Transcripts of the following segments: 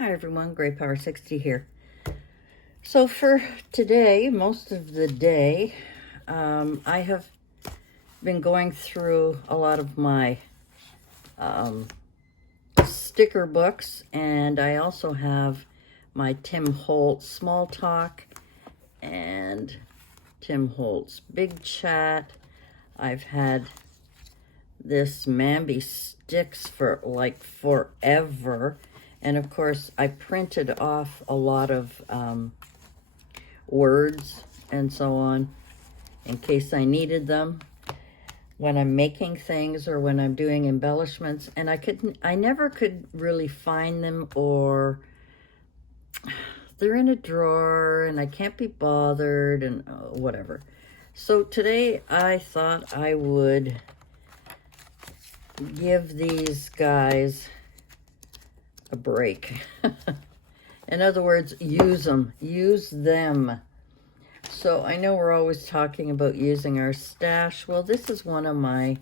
Hi everyone, Gray Power 60 here. So for today, most of the day, I have been going through a lot of my sticker books, and I also have my Tim Holtz Small Talk and Tim Holtz Big Chat. I've had this Mamby Sticks for like forever. And of course, I printed off a lot of words and so on in case I needed them when I'm making things or when I'm doing embellishments. And I never could really find them, or they're in a drawer and I can't be bothered and whatever. So today I thought I would give these guys a break. In other words, use them. So I know we're always talking about using our stash. Well, this is one of my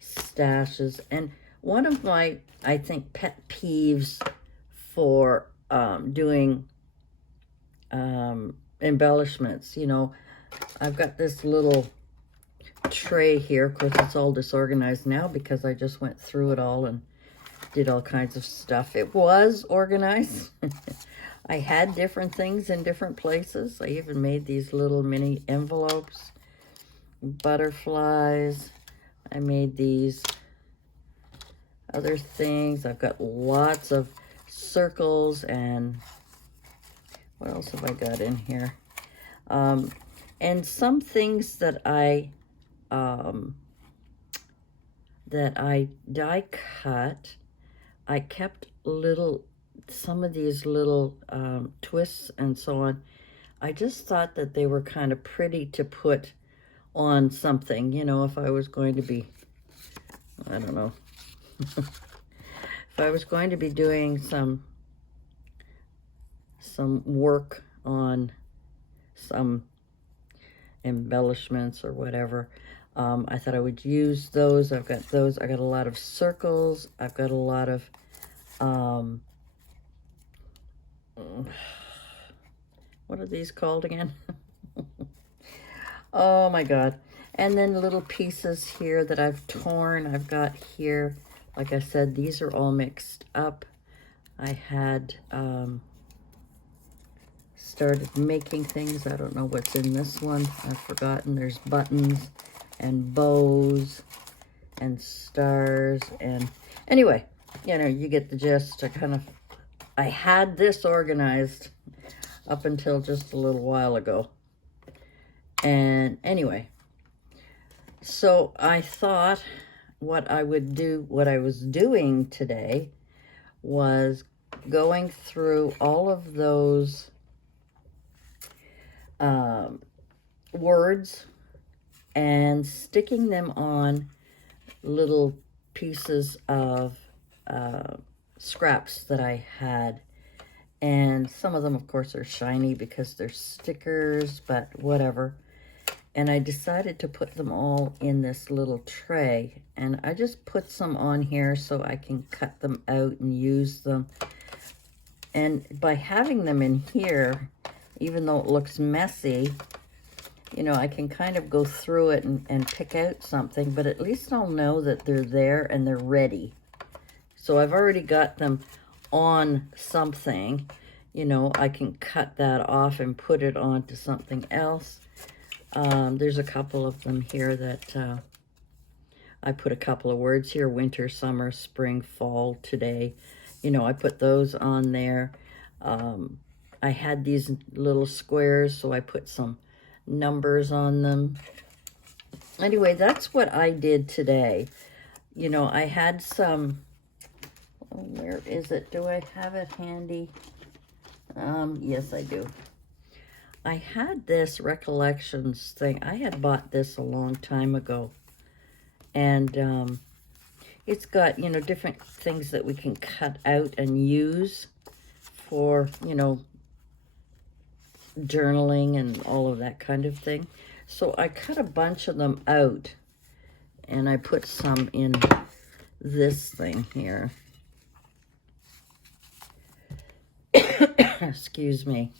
stashes, and one of my, I think, pet peeves for doing embellishments. You know, I've got this little tray here. Of course, it's all disorganized now because I just went through it all and did all kinds of stuff. It was organized. I had different things in different places. I even made these little mini envelopes, butterflies. I made these other things. I've got lots of circles, and what else have I got in here? And some things that I die cut. I kept some of these little twists and so on. I just thought that they were kind of pretty to put on something, you know, if I was going to be, I don't know, if I was going to be doing some work on some embellishments or whatever. I thought I would use those. I've got those. I got a lot of circles. I've got a lot of, what are these called again? Oh my God. And then little pieces here that I've torn. I've got here, like I said, these are all mixed up. I had started making things. I don't know what's in this one. I've forgotten. There's buttons and bows and stars, and anyway, you know, you get the gist. I had this organized up until just a little while ago. And anyway, so I thought what I was doing today was going through all of those words and sticking them on little pieces of scraps that I had. And some of them, of course, are shiny because they're stickers, but whatever. And I decided to put them all in this little tray. And I just put some on here so I can cut them out and use them. And by having them in here, even though it looks messy, you know, I can kind of go through it and pick out something, but at least I'll know that they're there and they're ready. So I've already got them on something. You know, I can cut that off and put it onto something else. There's a couple of them here that I put a couple of words here: winter, summer, spring, fall, today. You know, I put those on there. I had these little squares, so I put some numbers on them. Anyway, that's what I did today. You know, I had some, where is it? Do I have it handy? Yes, I do. I had this recollections thing. I had bought this a long time ago. And it's got, you know, different things that we can cut out and use for, you know, journaling and all of that kind of thing. So I cut a bunch of them out and I put some in this thing here. Excuse me.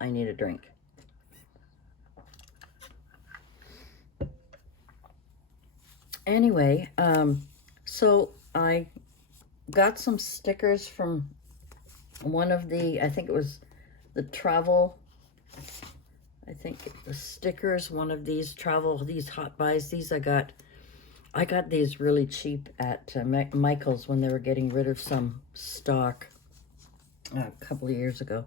I need a drink. Anyway, so I got some stickers from one of the, I think it was the travel, I think the stickers, one of these travel, these hot buys, these I got these really cheap at Michael's when they were getting rid of some stock a couple of years ago.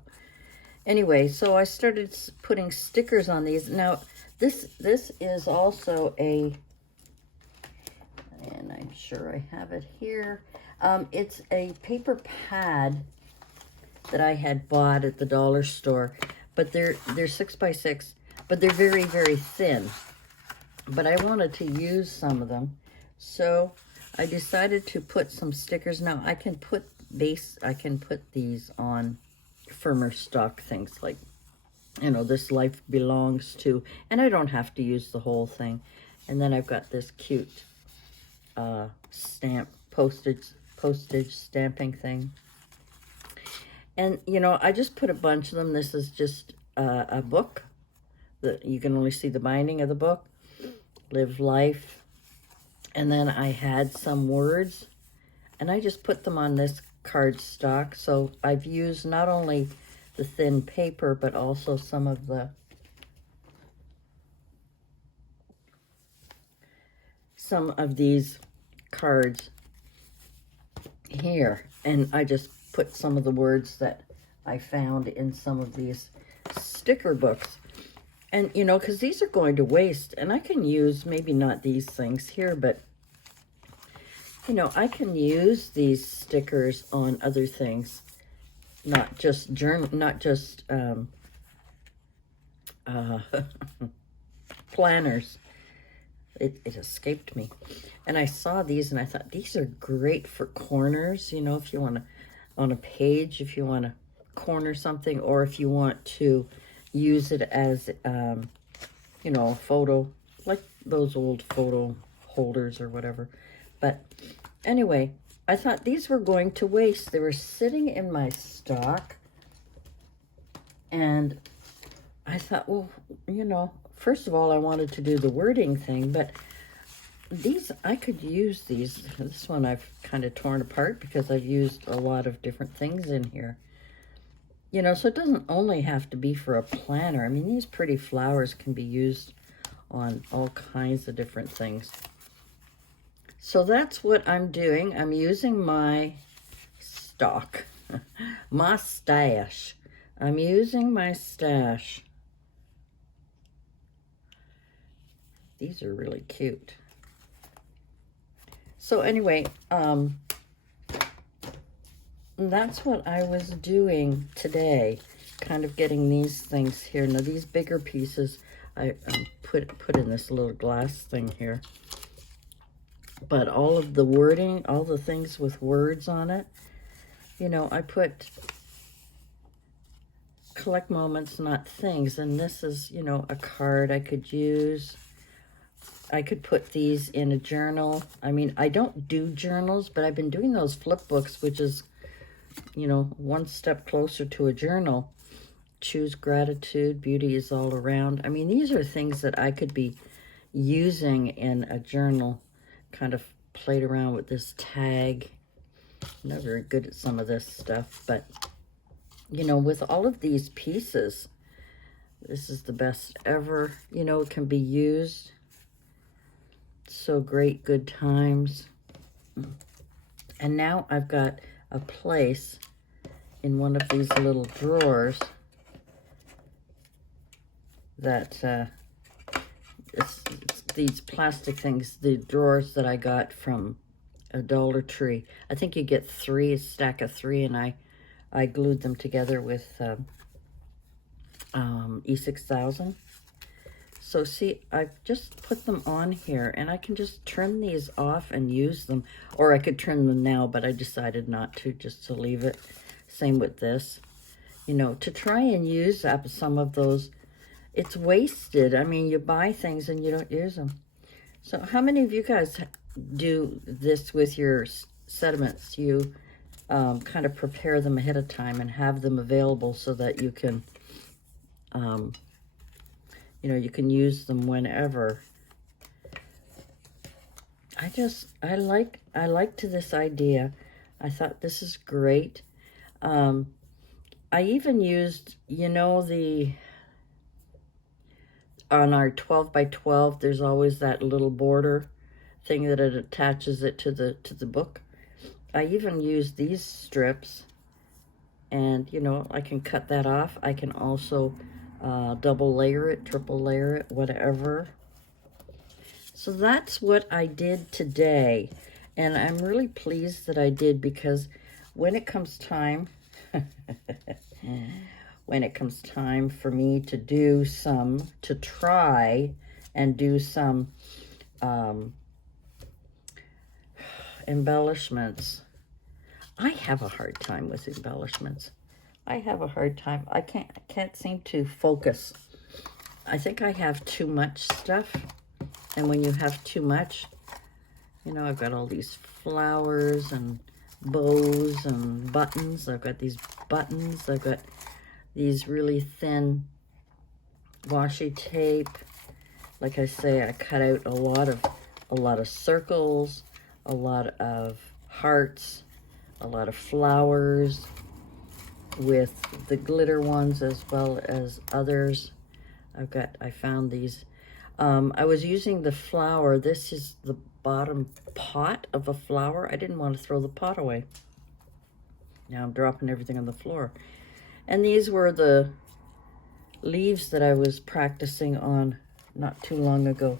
Anyway, so I started putting stickers on these. Now, this is also a, and I'm sure I have it here. It's a paper pad that I had bought at the dollar store, but they're 6x6, but they're very, very thin. But I wanted to use some of them, so I decided to put some stickers. Now I can put these on firmer stock things like, you know, This Life Belongs To, and I don't have to use the whole thing. And then I've got this cute postage stamping thing. And, you know, I just put a bunch of them. This is just a book that you can only see the binding of the book. Live Life. And then I had some words, and I just put them on this cardstock. So I've used not only the thin paper, but also some of these cards here, and I just put some of the words that I found in some of these sticker books. And, you know, because these are going to waste, and I can use, maybe not these things here, but, you know, I can use these stickers on other things, not just planners. It escaped me. And I saw these, and I thought, these are great for corners, you know, if you want to, on a page, if you want to corner something, or if you want to use it as, you know, a photo, like those old photo holders or whatever. But anyway, I thought these were going to waste. They were sitting in my stock, and I thought, well, you know, first of all, I wanted to do the wording thing, but these, I could use these. This one I've kind of torn apart because I've used a lot of different things in here. You know, so it doesn't only have to be for a planner. I mean, these pretty flowers can be used on all kinds of different things. So that's what I'm doing. I'm using my stock, my stash. I'm using my stash. These are really cute. So anyway, that's what I was doing today, kind of getting these things here. Now these bigger pieces I put in this little glass thing here. But all of the wording, all the things with words on it, you know, I put collect moments, not things. And this is, you know, a card I could use. I could put these in a journal. I mean, I don't do journals, but I've been doing those flip books, which is, you know, one step closer to a journal. Choose gratitude, beauty is all around. I mean, these are things that I could be using in a journal. Kind of played around with this tag. I'm not very good at some of this stuff, but, you know, with all of these pieces, this is the best ever. You know, it can be used. So great, good times. And now I've got a place in one of these little drawers that it's these plastic things, the drawers that I got from a Dollar Tree. I think you get a stack of 3, and I glued them together with E6000. So see, I've just put them on here, and I can just trim these off and use them. Or I could trim them now, but I decided not to, just to leave it. Same with this. You know, to try and use up some of those, it's wasted. I mean, you buy things and you don't use them. So how many of you guys do this with your sediments? You kind of prepare them ahead of time and have them available so that you can, you can use them whenever. I liked this idea. I thought this is great. I even used, on our 12 by 12, there's always that little border thing that it attaches it to the book. I even used these strips, and I can cut that off. I can also double layer it, triple layer it, whatever. So that's what I did today, and I'm really pleased that I did, because when it comes time for me to try and do some embellishments, I have a hard time with embellishments. I have a hard time. I can't seem to focus. I think I have too much stuff, and when you have too much, I've got all these flowers and bows and buttons. I've got these buttons. I've got these really thin washi tape. Like I say, I cut out a lot of circles, a lot of hearts, a lot of flowers with the glitter ones as well as others. I found these. I was using the flower. This is the bottom pot of a flower. I didn't want to throw the pot away. Now I'm dropping everything on the floor. And these were the leaves that I was practicing on not too long ago.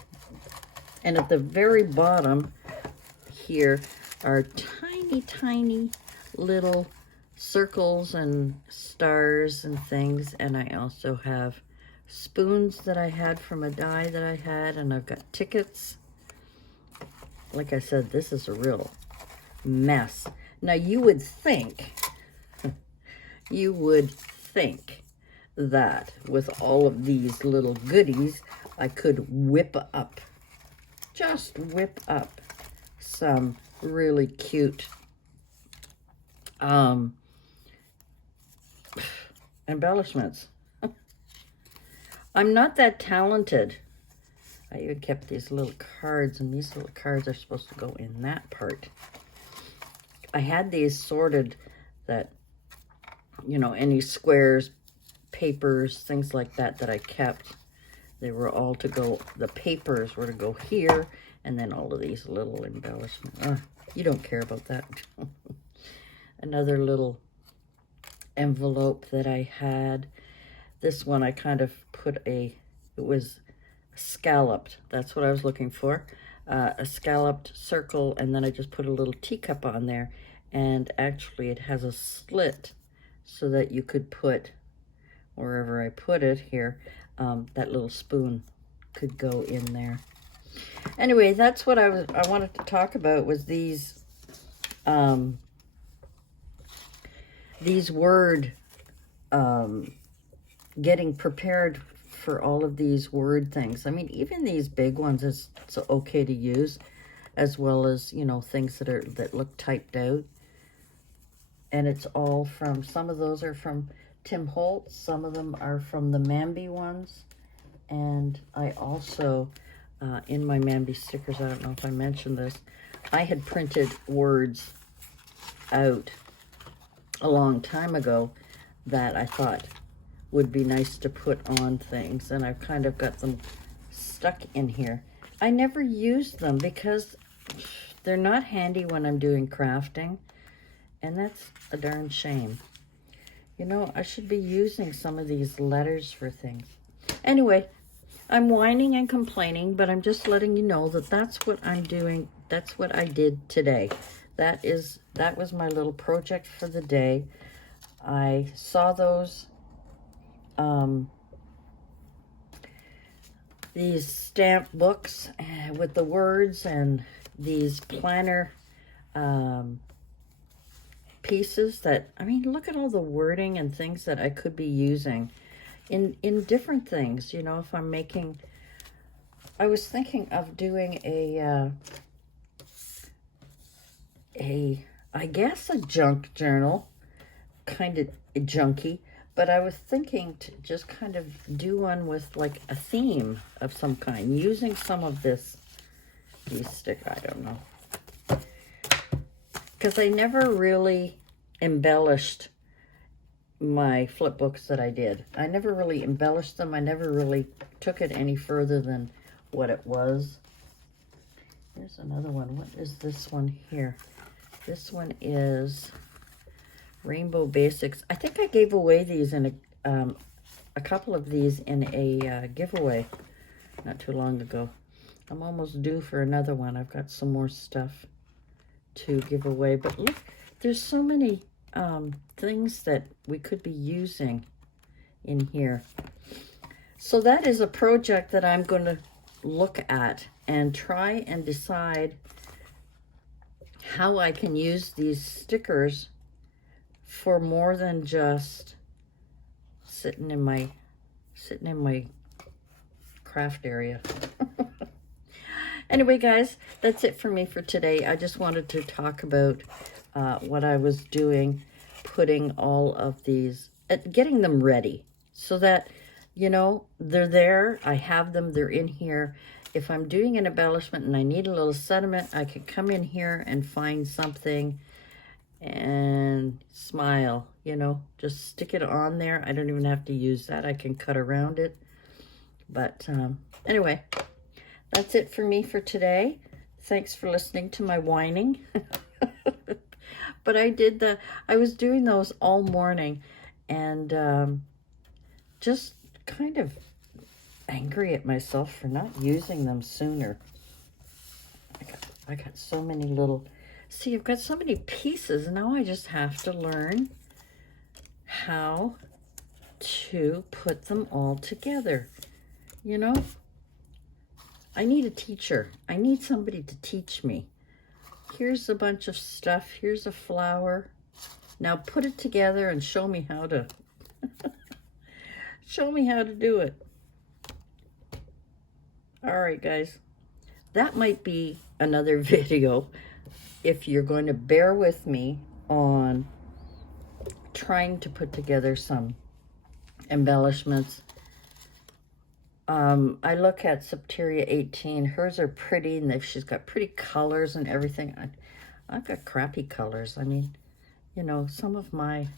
And at the very bottom here are tiny, tiny little circles and stars and things. And I also have spoons that I had from a die that I had, and I've got tickets. Like I said, this is a real mess. Now you would think that with all of these little goodies, I could just whip up some really cute embellishments. I'm not that talented. I even kept these little cards, and these little cards are supposed to go in that part. I had these sorted that, any squares, papers, things like that I kept. They were all to go, the papers were to go here, and then all of these little embellishments. You don't care about that. Another little envelope that I had. This one I kind of put it was scalloped. That's what I was looking for. A scalloped circle, and then I just put a little teacup on there. And actually it has a slit so that you could put, wherever I put it here, that little spoon could go in there. Anyway, that's what I wanted to talk about, was these word, getting prepared for all of these word things. I mean, even these big ones, it's okay to use, as well as, things that look typed out. And it's all from, some of those are from Tim Holtz, some of them are from the Mambi ones. And I also, in my Mambi stickers, I don't know if I mentioned this, I had printed words out a long time ago that I thought would be nice to put on things, and I've kind of got them stuck in here. I never use them because they're not handy when I'm doing crafting, and that's a darn shame. I should be using some of these letters for things. Anyway, I'm whining and complaining, but I'm just letting you know that that's what I'm doing. That's what I did today. That was my little project for the day. I saw those these stamp books with the words, and these planner pieces that, I mean, look at all the wording and things that I could be using in different things. If I'm making, I was thinking of doing a I guess, a junk journal, kind of junky, but I was thinking to just kind of do one with like a theme of some kind, using some of this, I don't know, because I never really embellished my flip books that I did. I never really embellished them. I never really took it any further than what it was. Here's another one. What is this one here? This one is Rainbow Basics. I think I gave away these in a couple of these in a giveaway not too long ago. I'm almost due for another one. I've got some more stuff to give away. But look, there's so many things that we could be using in here. So that is a project that I'm going to look at and try and decide how I can use these stickers for more than just sitting in my craft area. Anyway, guys, that's it for me for today. I just wanted to talk about what I was doing, putting all of these, getting them ready so that, you know, they're there. I have them. They're in here. If I'm doing an embellishment and I need a little sentiment, I can come in here and find something and smile, you know, just stick it on there. I don't even have to use that. I can cut around it. But anyway, that's it for me for today. Thanks for listening to my whining. But I was doing those all morning and just kind of angry at myself for not using them sooner. I got so many little, see, I've got so many pieces. Now I just have to learn how to put them all together. You know, I need a teacher. I need somebody to teach me. Here's a bunch of stuff. Here's a flower. Now put it together and show me how to show me how to do it. All right, guys. That might be another video if you're going to bear with me on trying to put together some embellishments. I look at Septeria 18. Hers are pretty, and she's got pretty colors and everything. I've got crappy colors. I mean, you know, some of my,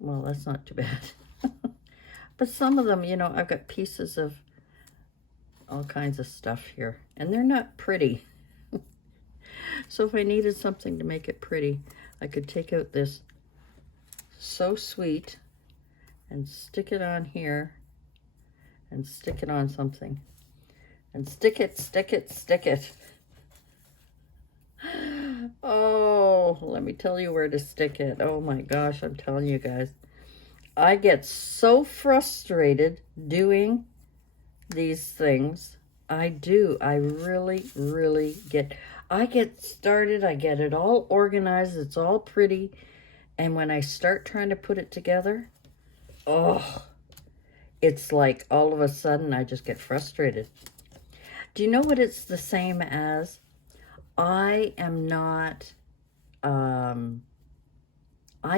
well, that's not too bad. But some of them, you know, I've got pieces of all kinds of stuff here, and they're not pretty. So if I needed something to make it pretty, I could take out this So Sweet and stick it on here and stick it on something and stick it. Oh, let me tell you where to stick it. Oh my gosh, I'm telling you guys, I get so frustrated doing these things. I do. I really get, I get started, I get it all organized, it's all pretty, and when I start trying to put it together, oh, it's like all of a sudden I just get frustrated. Do you know what it's the same as? I am not, I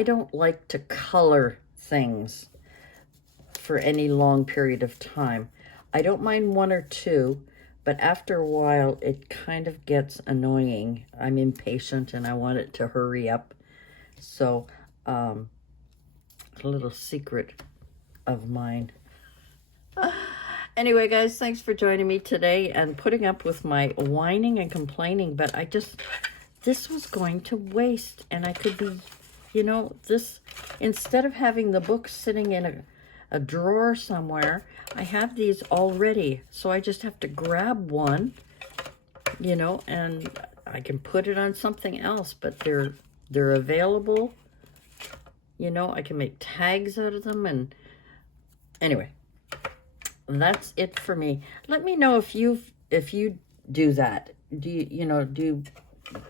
don't like to color things for any long period of time. I don't mind one or two, but after a while it kind of gets annoying. I'm impatient and I want it to hurry up. So, a little secret of mine. Anyway, guys, thanks for joining me today and putting up with my whining and complaining, but this was going to waste, and I could be, you know, this, instead of having the books sitting in a drawer somewhere, I have these already, so I just have to grab one, you know, and I can put it on something else, but they're available, you know, I can make tags out of them, and anyway. That's it for me. Let me know if you do that. Do you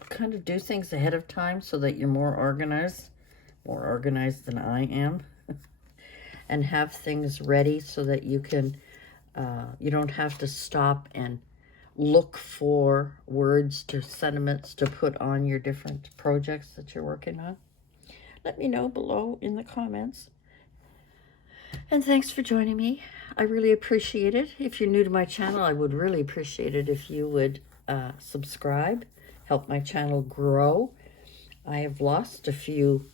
kind of do things ahead of time so that you're more organized than I am, and have things ready so that you can, you don't have to stop and look for words to sentiments to put on your different projects that you're working on? Let me know below in the comments. And thanks for joining me. I really appreciate it. If you're new to my channel, I would really appreciate it if you would subscribe, help my channel grow. I have lost a few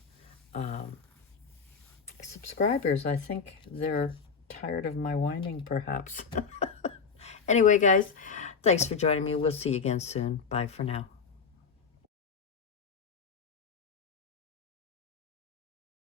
subscribers. I think they're tired of my whining, perhaps. Anyway, guys, thanks for joining me. We'll see you again soon. Bye for now.